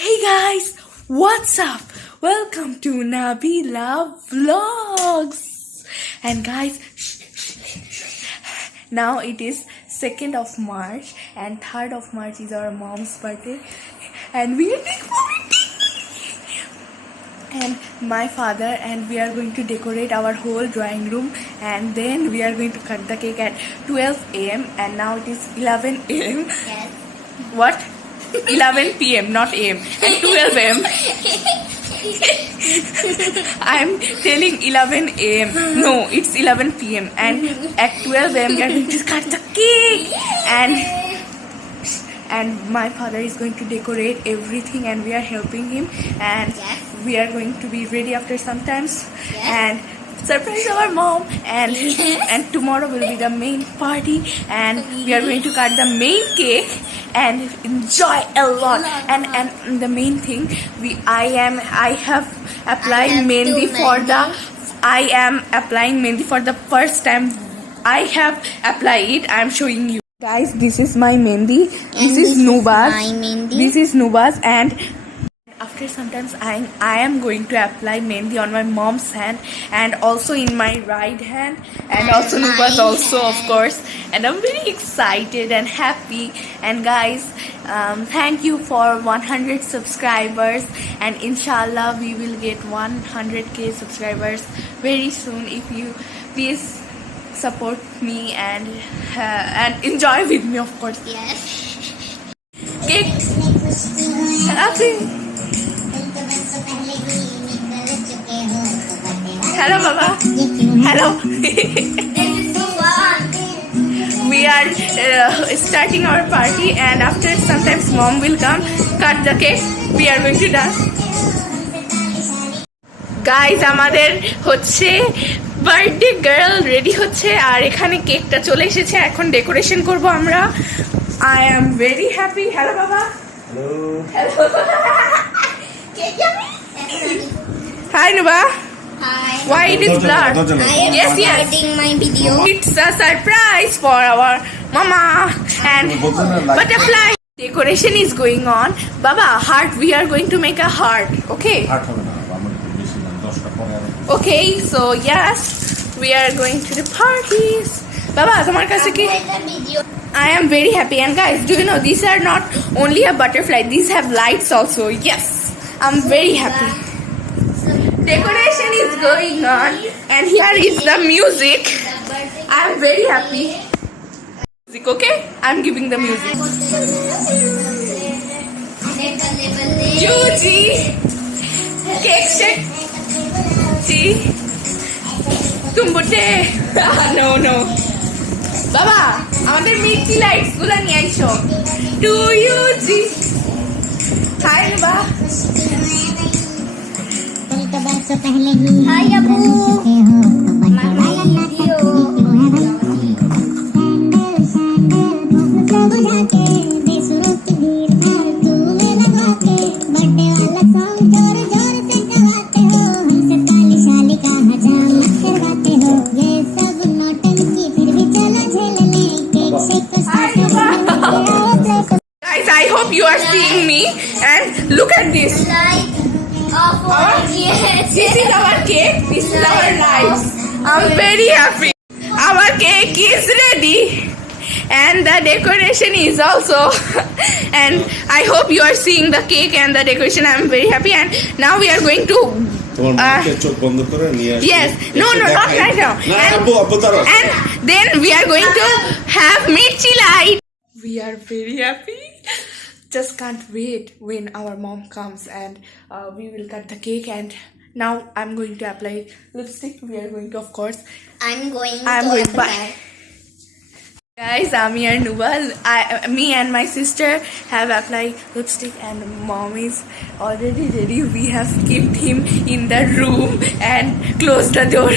Hey guys, what's up? Welcome to Nabila Vlogs. And guys, now it is 2nd of March and 3rd of March is our mom's birthday and we are decorating. And my father and we are going to decorate our whole drawing room and then we are going to cut the cake at 12 a.m. and now it is 11 a.m. Yes. What? 11 p.m. not a.m. and 12 a.m. I'm telling 11 a.m. No, it's 11 p.m. and at 12 a.m. we are going to cut the cake and my father is going to decorate everything and we are helping him and Yes. we are going to be ready after some times Yes. and surprise our mom and and tomorrow will be the main party and we are going to cut the main cake and enjoy a lot and the main thing I have applied mehndi I am applying mehndi for the first time. I have applied it. I am showing you guys. This is my mehndi. This is Nuba's. My mehndi. This is Nuba's and after sometimes I am going to apply mehndi on my mom's hand and also in my right hand and also my Nuba's also of hand. course, and I'm very excited and happy. And guys, thank you for 100 subscribers and inshallah we will get 100k subscribers very soon. If you please support me and enjoy with me of course. Yes. Cake. Laughing. Hello Baba. Hello. We are starting our party and after sometimes mom will come cut the cake. We are going to dance. Guys, আমাদের হচ্ছে birthday girl ready হচ্ছে আর এখানে কেকটা চলে এসেছে, এখন decoration করব আমরা। I am very happy. Hello Baba. Hello. Hi Nuba. Hi. Why it is blurred? I am Yes. starting my video. It's a surprise for our mama and butterfly. Decoration is going on. Baba, heart. We are going to make a heart. Okay. Okay. So yes, we are going to the parties. Baba, tomar kache ki? I am very happy and guys, do you know these are not only a butterfly, these have lights also. Yes, I'm very happy. Decoration is going on and here is the music. I am very happy. Music, okay? I'm giving the music. Juji, cake shake. Ji, tumbute. No. Baba, আমাদের মিষ্টি lights গুলো নিয়ে আইছো to you G high বা Hi Abu. My video. Guys, I hope you are seeing me and look at this. This is our cake, this is our lights. I'm very happy. Our cake is ready and the decoration is also and I hope you are seeing the cake and the decoration. I'm very happy and now we are going to yes, no, not right now. And then we are going to have mirchi light. We are very happy. Just can't wait when our mom comes and we will cut the cake and now I'm going to apply lipstick. We are going to, of course, I'm going to buy. Guys, Ami and Nubal, me and my sister have applied lipstick and mom is already ready. We have kept him in the room and closed the door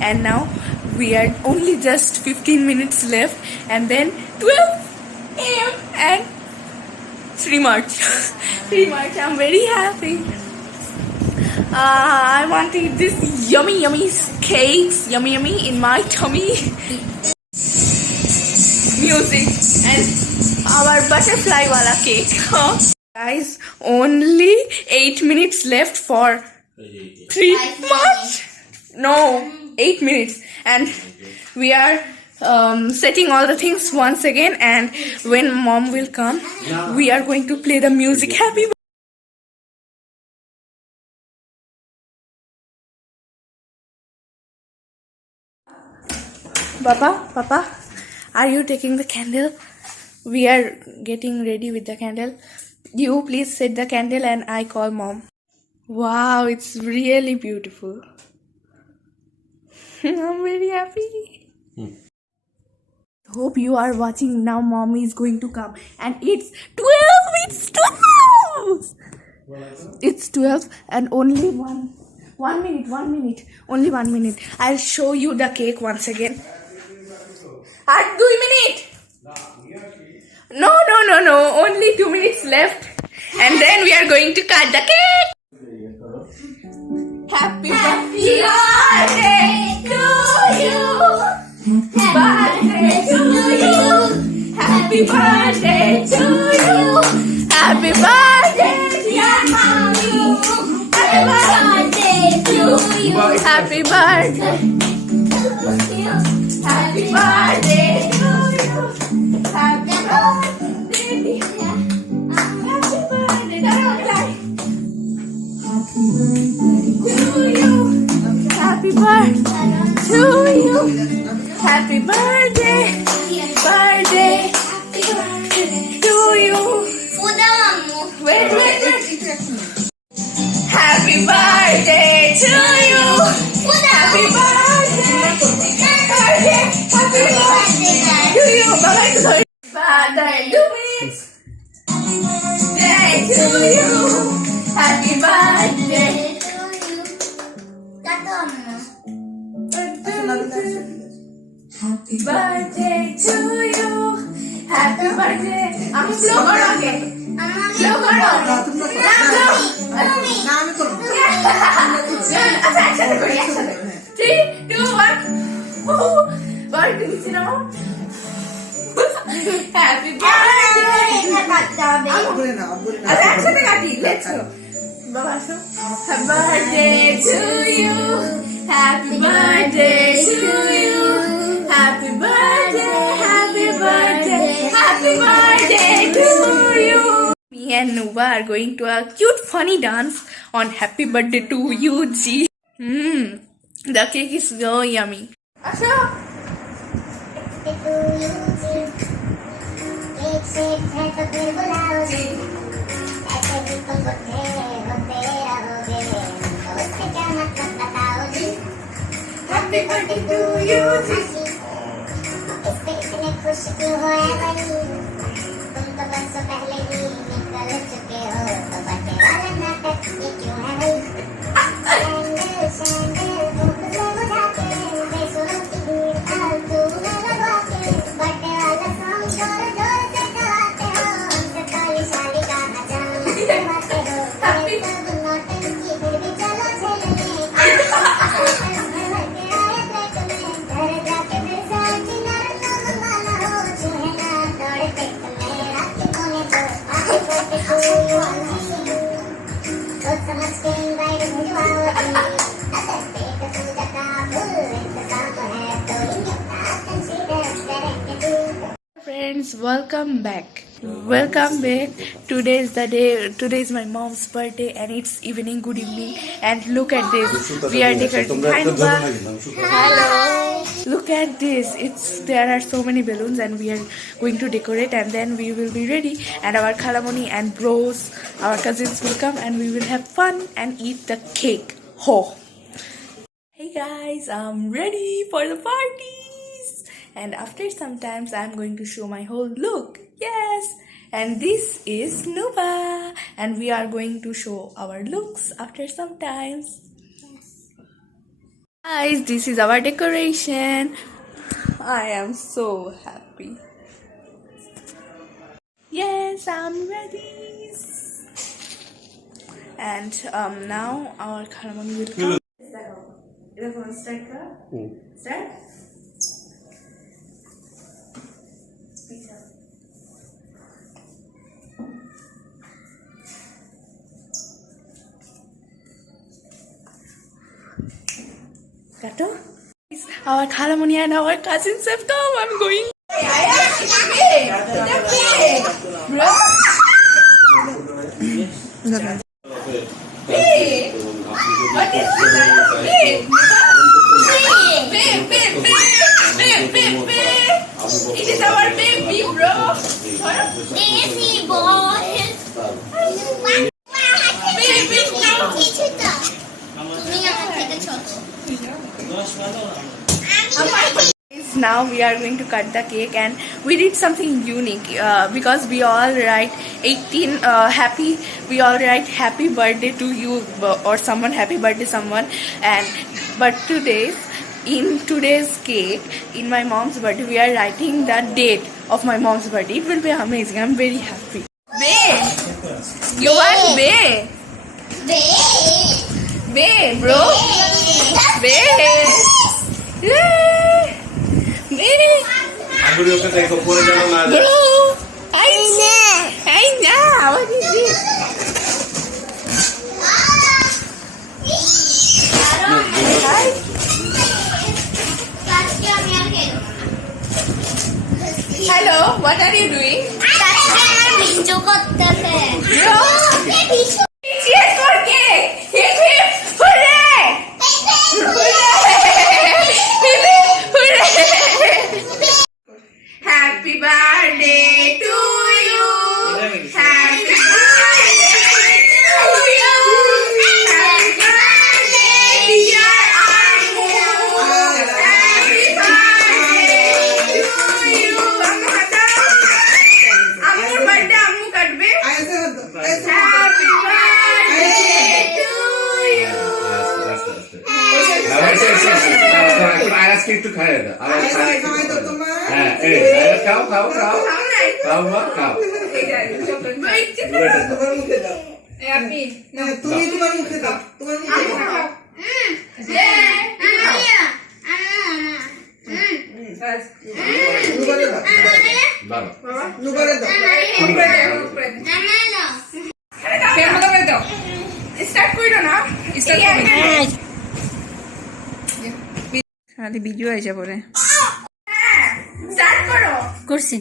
and now we are only just 15 minutes left and then 12 a.m. and 3 March. 3 March. I'm very happy. I want to eat this yummy cakes, yummy in my tummy. Music and our butterfly wala cake. Guys, only 8 minutes left for 3 months. No, 8 minutes. And we are setting all the things once again. And when mom will come, we are going to play the music. Happy Papa, are you taking the candle? We are getting ready with the candle. You please set the candle and I call mom. Wow, it's really beautiful. I'm very happy. Hope you are watching now. Mom is going to come and it's 12. It's 12. It's 12 and only 1 minute. Only 1 minute. I'll show you the cake once again. At 2 minutes. No. Only 2 minutes left. And then we are going to cut the cake. Happy birthday to you. Birthday to you. Happy birthday to you. Happy birthday, dear mommy. Happy birthday to you. Happy birthday. Happy birthday to you. Happy birthday, dear. Happy birthday. To you. Happy birthday to you. Happy birthday. Birthday to you. Wait. Happy birthday to you. Happy birthday. Happy birthday to you. Birthday to me. Day to you. Happy birthday. Happy birthday to you. Happy birthday. I'm slow करोगे. Slow करो. अच्छा करो. 3, 2, 1. Birthday नीचे रहो. Happy birthday. अच्छा काटी. Let's go. Baba show. Happy birthday to you. Happy birthday to you. Happy birthday, happy birthday, happy birthday to you. Me and Nuba are going to a cute funny dance on happy birthday to you, G. The cake is so yummy. Asha. Happy birthday to you, G. इतने खुश क्यों हो बनी तुम तो बरसों पहले ही निकल चुके हो तो बर्थडे वाला नाटक ये क्यों है भाई सैंडल धूप में बुझा के बेसुरों की भीड़ फालतू में लगवा के बर्थडे वाला सॉन्ग जोर जोर से गवाते हो हमसे ताली शाली गाना जाते हो हैप्पी सब नौटंकी फिर भी चलो झेलने Friends, welcome back. Today is the day. Today is my mom's birthday and it's evening. Good evening. And look at this. We are decorating. Hi, Nuba. Hello. Look at this. There are so many balloons and we are going to decorate and then we will be ready. And our Khalamoni and bros, our cousins will come and we will have fun and eat the cake. Ho. Hey guys, I'm ready for the parties. And after some times, I'm going to show my whole look. Yes. And this is Nuba. And we are going to show our looks after some times. Guys, this is our decoration. I am so happy. Yes, I'm ready. And now our Khalamoni will come. Start. Start. Kato. Our Khalamuni and our cousins have come. I'm going. It is our baby, bro. Baby boy. Baby, bro. তুমি আমার থেকে ছোট Now we are going to cut the cake, and we did something unique because we all write 18 happy. We all write happy birthday to you or someone, happy birthday someone, and but in today's cake, in my mom's birthday, we are writing the date of my mom's birthday. It will be amazing. I'm very happy. Bae, you want bae? Bae, bro. Bae. Bro, I know. What is this? Hello, what are you doing? Video করতেছে Bro, cheers for cake. Hip hip, hooray! Hooray! Happy birthday to you. Happy birthday to you. Happy birthday, dear Ammu. Happy birthday to you. Ammu hatao. Ammur birthday Ammu katbe. Happy birthday to you. আজকে একটু খাই হ্যাঁ খাও খাও খাও খাও মা খাও তুমি তোমার মুখে দাও তোমার মুখে দাও নুবারে দাও বাবা নুবারে দাও স্টার্ট করো না সারাদি ভিডিও আইসা পরে স্টার্ট করো করছি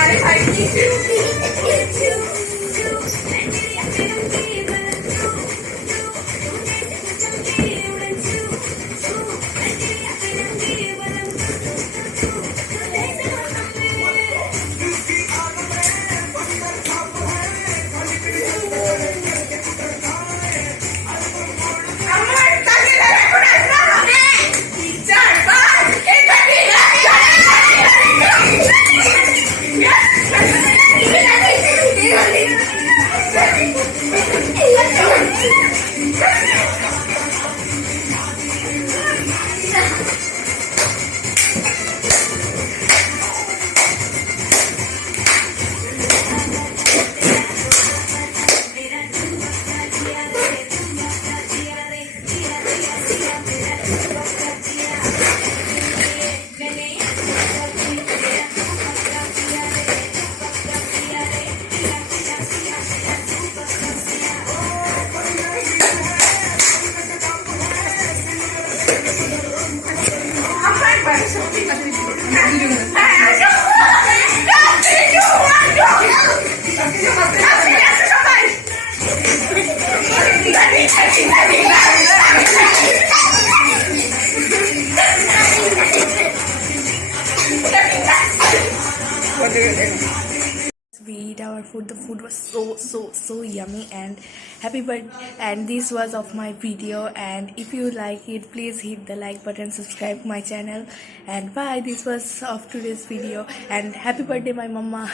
আরে ভাই কিছু আমার কাছে রাখো না চার পাঁচ এটা We eat our food. The food was so yummy, and happy birthday. And this was of my video, and if you like it, please hit the like button, subscribe my channel, and bye. This was of today's video, and happy birthday my mama.